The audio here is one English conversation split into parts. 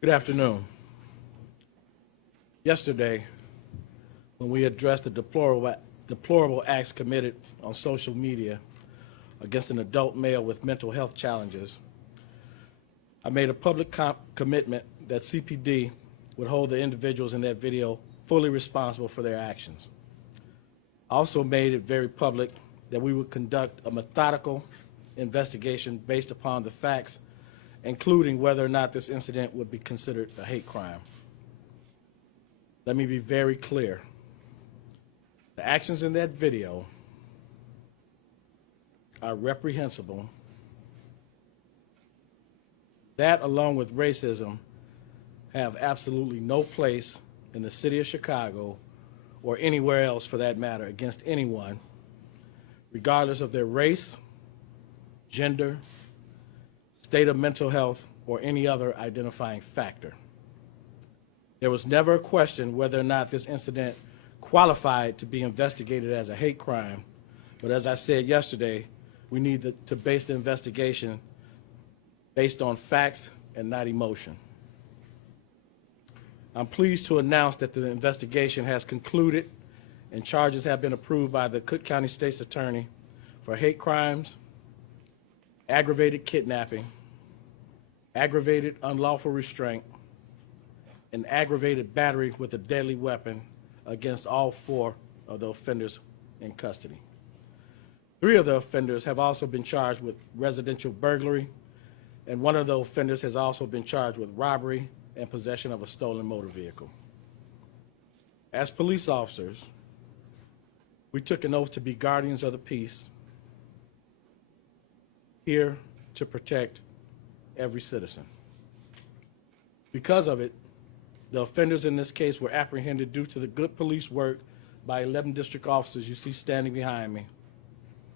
Good afternoon. Yesterday, when we addressed the deplorable acts committed on social media against an adult male with mental health challenges, I made a public commitment that CPD would hold the individuals in that video fully responsible for their actions. I also made it very public that we would conduct a methodical investigation based upon the facts, including whether or not this incident would be considered a hate crime. Let me be very clear. The actions in that video are reprehensible. That, along with racism, have absolutely no place in the city of Chicago or anywhere else for that matter against anyone, regardless of their race, gender, state of mental health, or any other identifying factor. There was never a question whether or not this incident qualified to be investigated as a hate crime, but as I said yesterday, we need to base the investigation based on facts and not emotion. I'm pleased to announce that the investigation has concluded and charges have been approved by the Cook County State's Attorney for hate crimes, aggravated kidnapping, aggravated unlawful restraint, and aggravated battery with a deadly weapon against all 4 of the offenders in custody. 3 of the offenders have also been charged with residential burglary, and 1 of the offenders has also been charged with robbery and possession of a stolen motor vehicle. As police officers, we took an oath to be guardians of the peace, here to protect every citizen. Because of it, the offenders in this case were apprehended due to the good police work by 11 district officers you see standing behind me.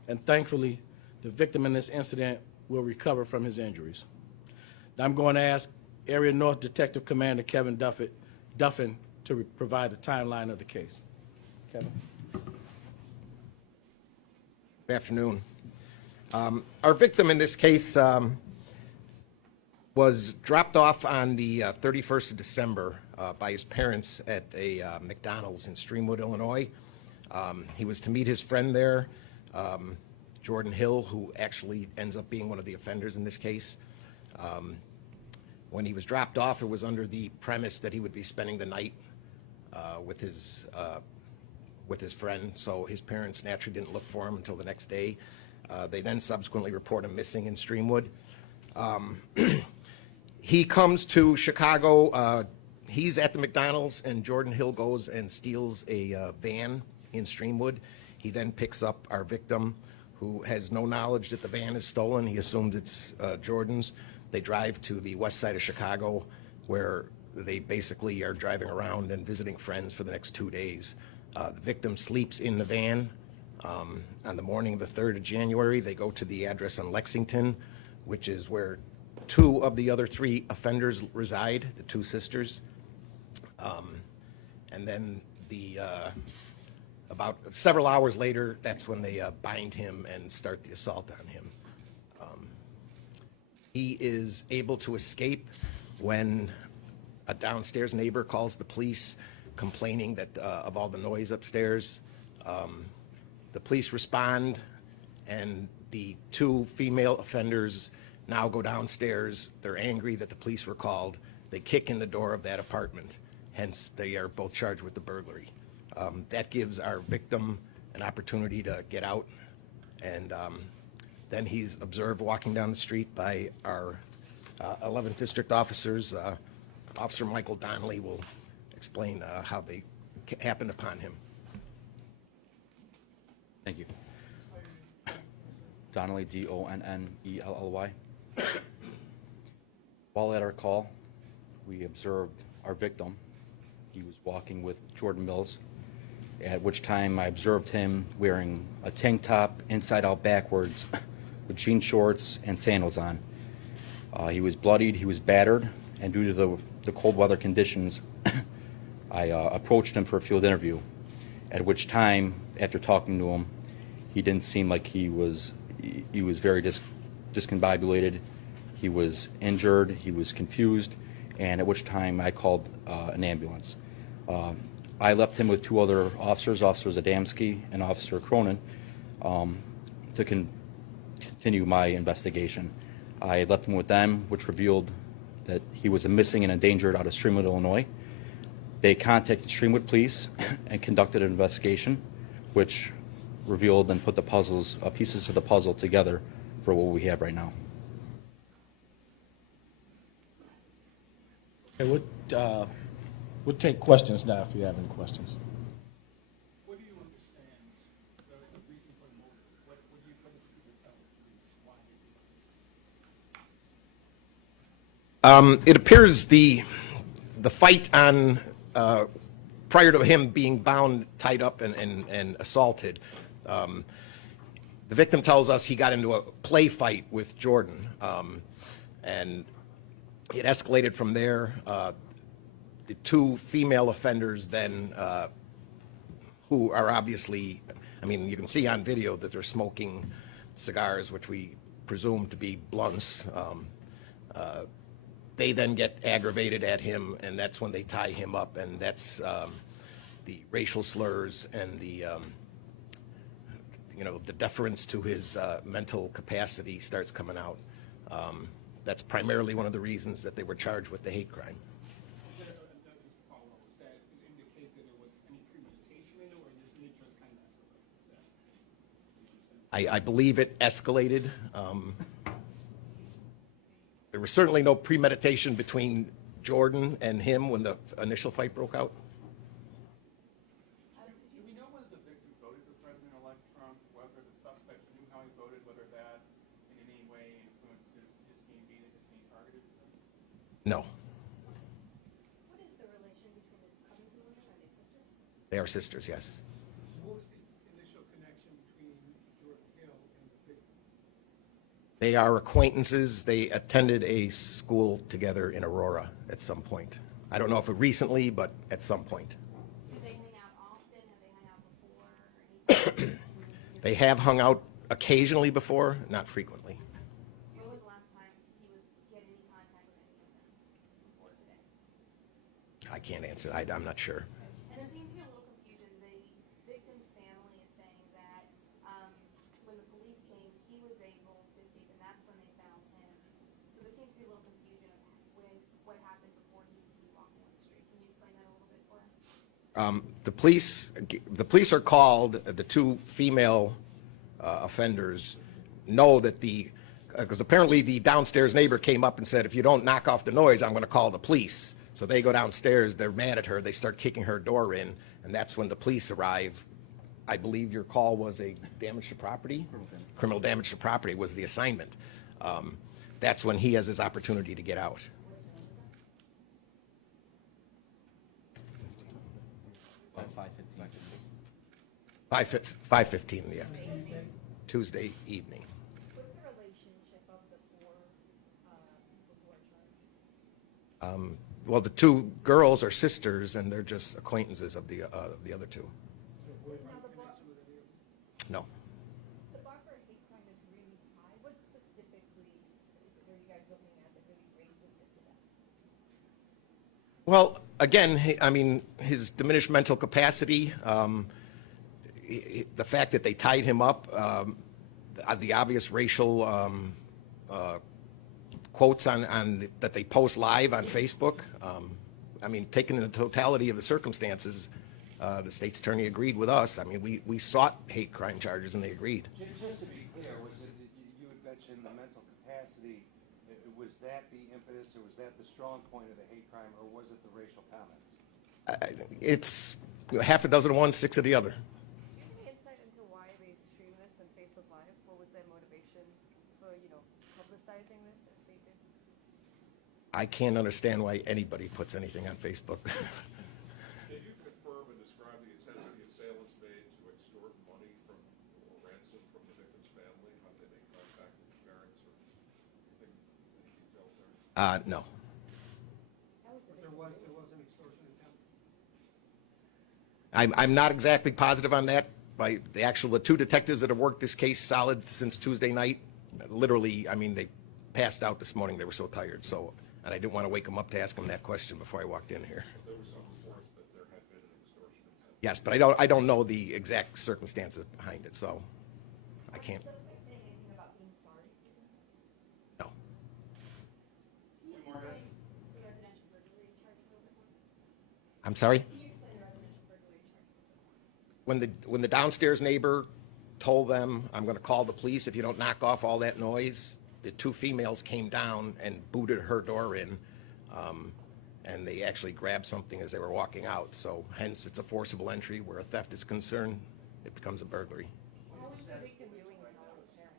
And thankfully, the victim in this incident will recover from his injuries. Now I'm going to ask Area North Detective Commander Kevin Duffin to provide the timeline of the case. Kevin. Good afternoon. Our victim in this case was dropped off on the 31st of December by his parents at a McDonald's in Streamwood, Illinois. He was to meet his friend there, Jordan Hill, who actually ends up being one of the offenders in this case. When he was dropped off, it was under the premise that he would be spending the night with his friend, so his parents naturally didn't look for him until the next day. They then subsequently report him missing in Streamwood. He comes to Chicago. He's at the McDonald's, and Jordan Hill goes and steals a van in Streamwood. He then picks up our victim, who has no knowledge that the van is stolen. He assumed it's Jordan's. They drive to the west side of Chicago, where they basically are driving around and visiting friends for the next 2 days. The victim sleeps in the van. On the morning of the 3rd of January, they go to the address on Lexington, which is where 2 of the other 3 offenders reside, the 2 sisters. And then about several hours later, that's when they bind him and start the assault on him. He is able to escape when a downstairs neighbor calls the police complaining that of all the noise upstairs. The police respond, and the 2 female offenders now go downstairs. They're angry that the police were called. They kick in the door of that apartment. Hence, they are both charged with the burglary. That gives our victim an opportunity to get out, and then he's observed walking down the street by our 11th district officers. Officer Michael Donnelly will explain how they happened upon him. Thank you. Donnelly, D-O-N-N-E-L-L-Y. While at our call, we observed our victim. He was walking with Jordan Mills, at which time I observed him wearing a tank top inside out backwards with jean shorts and sandals on. He was bloodied, he was battered, and due to the cold weather conditions, I approached him for a field interview, at which time, after talking to him, he didn't seem like he was very discombobulated. He was injured, he was confused, and at which time I called an ambulance. I left him with two other officers, Officer Adamski and Officer Cronin, to continue my investigation. I left him with them, which revealed that he was missing and endangered out of Streamwood, Illinois. They contacted Streamwood Police and conducted an investigation, which revealed and put the pieces of the puzzle together for what we have right now. Okay, we'll take questions now if you have any questions. What do you understand the reason for the motive? What do you tell the police why they did this? It appears the fight on prior to him being bound, tied up, and assaulted, the victim tells us he got into a play fight with Jordan, and it escalated from there. The two female offenders then, who are obviously, I mean, you can see on video that they're smoking cigars, which we presume to be blunts. They then get aggravated at him, and that's when they tie him up, and that's the racial slurs and the, the deference to his mental capacity starts coming out. That's primarily one of the reasons that they were charged with the hate crime. Is there a follow-up? Does that indicate that there was any premeditation in it, or did it just kind of escalate? I believe it escalated. There was certainly no premeditation between Jordan and him when the initial fight broke out. Do we know whether the victim voted for President-elect Trump, whether the suspect knew how he voted, whether that in any way influenced his being beaten, his being targeted? No, What is the relation between the Covington women? Are they sisters? they are sisters, yes. What was the initial connection between Jordan Hill and the victim? They are acquaintances. They attended a school together in Aurora at some point. I don't know if it recently, but at some point. Do they hang out often? Have they hung out before? Or anything? They have hung out occasionally before, not frequently. When was the last time he had any contact with any of them before today? I can't answer. I'm not sure. And there seems to be a little confusion. The victim's family is saying that when the police came, he was able to escape, and that's when they found him. So there seems to be a little confusion of what happened before he was seen walking on the street. Can you explain that a little bit for us? The police are called. The two female offenders know that because apparently the downstairs neighbor came up and said, if you don't knock off the noise, I'm going to call the police. So they go downstairs, they're mad at her, they start kicking her door in, and that's when the police arrive. I believe your call was a damage to property? Criminal damage to property was the assignment. That's when he has his opportunity to get out. About 5:15. 5:15 in the afternoon, Tuesday evening. What's the relationship of the four charged? Well, the two girls are sisters, and they're just acquaintances of the other two. No. The bar for a hate crime is really high. What specifically are you guys looking at that really raises it to that? Well, again, I mean, his diminished mental capacity, the fact that they tied him up, the obvious racial quotes that they post live on Facebook. I mean, taken in the totality of the circumstances, the state's attorney agreed with us. I mean, we sought hate crime charges, and they agreed. Just to be clear, was it, you had mentioned the mental capacity, was that the impetus, or was that the strong point of the hate crime, or was it the racial comments? It's half a dozen of one, six of the other. Do you have any insight into why they streamed this on Facebook Live? What was their motivation for, publicizing this as they did? I can't understand why anybody puts anything on Facebook. Can you confirm and describe the attempts the assailants made to extort money from or ransom from the victim's family? How did they contact the parents or anything, any details there? No. There was an extortion attempt. I'm not exactly positive on that. The two detectives that have worked this case solid since Tuesday night, literally, I mean, they passed out this morning. They were so tired. So And I didn't want to wake him up to ask him that question before I walked in here. There were some reports that there had been an extortion attempt. Yes, but I don't know the exact circumstances behind it, so I can't. Did the suspect say anything about being sorry? No. Can you explain the residential burglary charge a little bit more? I'm sorry? Can you explain the residential burglary charge a little bit more? When the downstairs neighbor told them, I'm going to call the police if you don't knock off all that noise, the two females came down and booted her door in, and they actually grabbed something as they were walking out. So hence, it's a forcible entry. Where a theft is concerned, it becomes a burglary. What was the victim doing when all was there?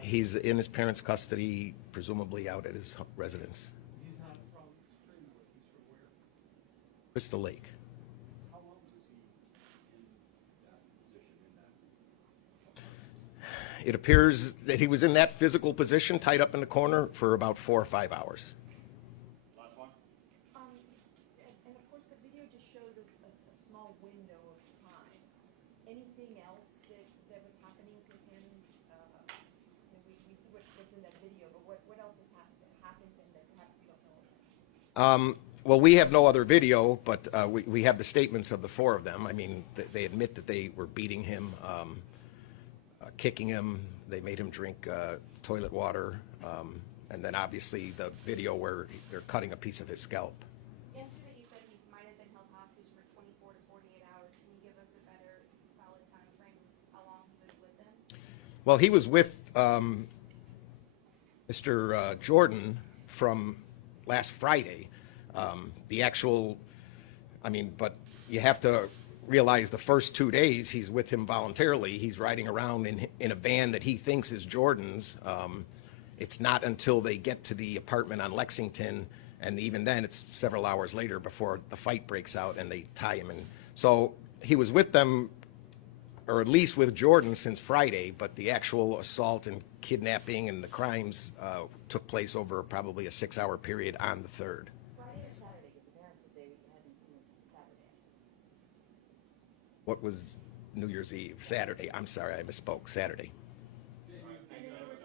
He's in his parents' custody, presumably out at his residence. He's not from Streamwood, he's from where? Crystal Lake. How long was he in that position, in that? It appears that he was in that physical position, tied up in the corner, for about 4 or 5 hours. Last one? And of course, the video just shows us a small window of time. Anything else that was happening to him? We see what's in that video, but what else has happened to him that perhaps we don't know about? Well, we have no other video, but we have the statements of the four of them. I mean, they admit that they were beating him, kicking him. They made him drink toilet water. And then obviously the video where they're cutting a piece of his scalp. Yesterday, you said he might have been held hostage for 24 to 48 hours. Can you give us a better, solid time frame, how long he was with them? Well, he was with Mr. Jordan from last Friday. The actual, but you have to realize the first 2 days he's with him voluntarily. He's riding around in a van that he thinks is Jordan's. It's not until they get to the apartment on Lexington, and even then it's several hours later before the fight breaks out and they tie him in. So he was with them, or at least with Jordan, since Friday, but the actual assault and kidnapping and the crimes took place over probably a 6-hour period on the 3rd. Friday or Saturday? Because the parents said they hadn't seen him since Saturday. What was New Year's Eve? Saturday. I'm sorry, I misspoke. Saturday.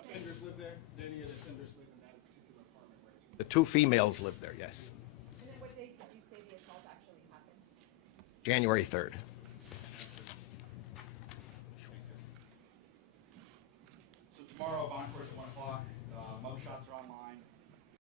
Offenders live there? Did any of the offenders live in that particular apartment right? The two females lived there, yes. And then what date did you say the assault actually happened? January 3rd. So tomorrow, bond court's at 1 o'clock, mug shots are online.